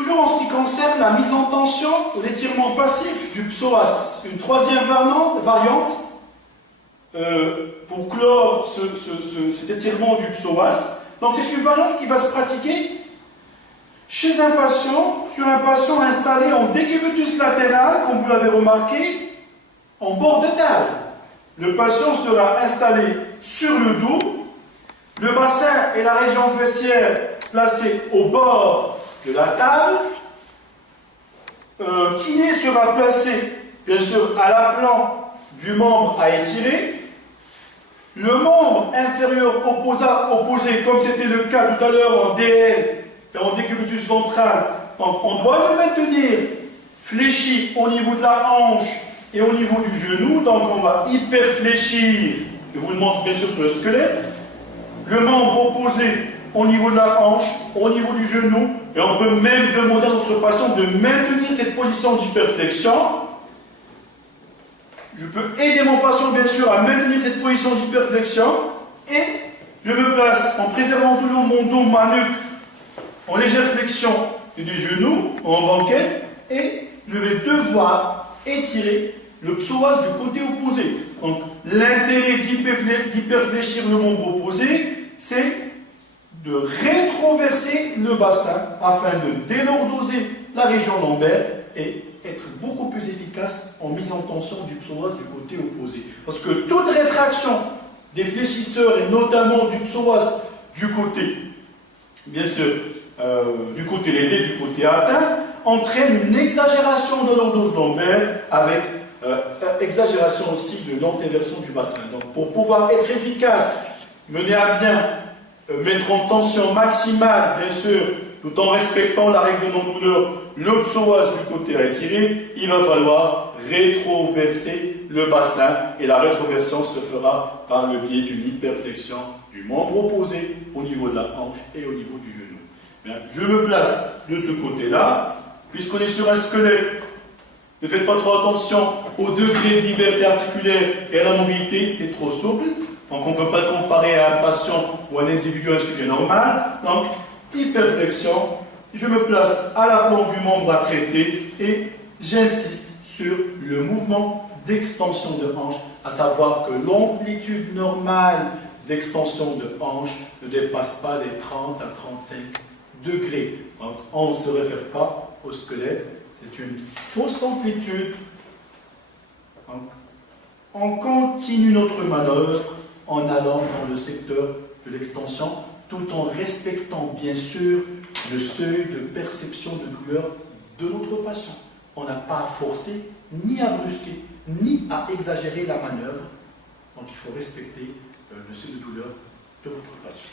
Toujours en ce qui concerne la mise en tension ou l'étirement passif du psoas, une troisième variante pour clore cet étirement du psoas. Donc c'est une variante qui va se pratiquer chez un patient, sur un patient installé en décubitus latéral, comme vous l'avez remarqué, en bord de table. Le patient sera installé sur le dos, le bassin et la région fessière placés au bord de la table. Kiné sera placé, bien sûr, à l'aplan du membre à étirer. Le membre inférieur opposé, comme c'était le cas tout à l'heure en DL et en décubitus ventral, donc on doit le maintenir fléchi au niveau de la hanche et au niveau du genou. Donc on va hyper fléchir, je vous le montre bien sûr sur le squelette. Le membre opposé au niveau de la hanche, au niveau du genou, et on peut même demander à notre patient de maintenir cette position d'hyperflexion. Je peux aider mon patient bien sûr à maintenir cette position d'hyperflexion, et je me place en préservant toujours mon dos, ma nuque, en légère flexion des genoux, en banquette, et je vais devoir étirer le psoas du côté opposé. Donc l'intérêt d'hyperfléchir le membre opposé, c'est de rétroverser le bassin afin de délordoser la région lombaire et être beaucoup plus efficace en mise en tension du psoas du côté opposé. Parce que toute rétraction des fléchisseurs et notamment du psoas du côté, bien sûr, du côté lésé, du côté atteint, entraîne une exagération de l'ordose lombaire avec exagération aussi de l'antéversion du bassin. Donc pour pouvoir être efficace, mener à bien, mettre en tension maximale, bien sûr, tout en respectant la règle de non-douleur, le psoas du côté à étirer, il va falloir rétroverser le bassin, et la rétroversion se fera par le biais d'une hyperflexion du membre opposé au niveau de la hanche et au niveau du genou. Bien, je me place de ce côté-là, puisqu'on est sur un squelette. Ne faites pas trop attention au degré de liberté articulaire et à la mobilité, c'est trop souple. Donc on ne peut pas le comparer à un patient ou un individu, un sujet normal. Donc, hyperflexion, je me place à l'aplan du membre à traiter et j'insiste sur le mouvement d'extension de hanche, à savoir que l'amplitude normale d'extension de hanche ne dépasse pas les 30 à 35 degrés. Donc on ne se réfère pas au squelette, c'est une fausse amplitude. Donc, on continue notre manœuvre en allant dans le secteur de l'extension, tout en respectant bien sûr le seuil de perception de douleur de notre patient. On n'a pas à forcer, ni à brusquer, ni à exagérer la manœuvre. Donc il faut respecter le seuil de douleur de votre patient.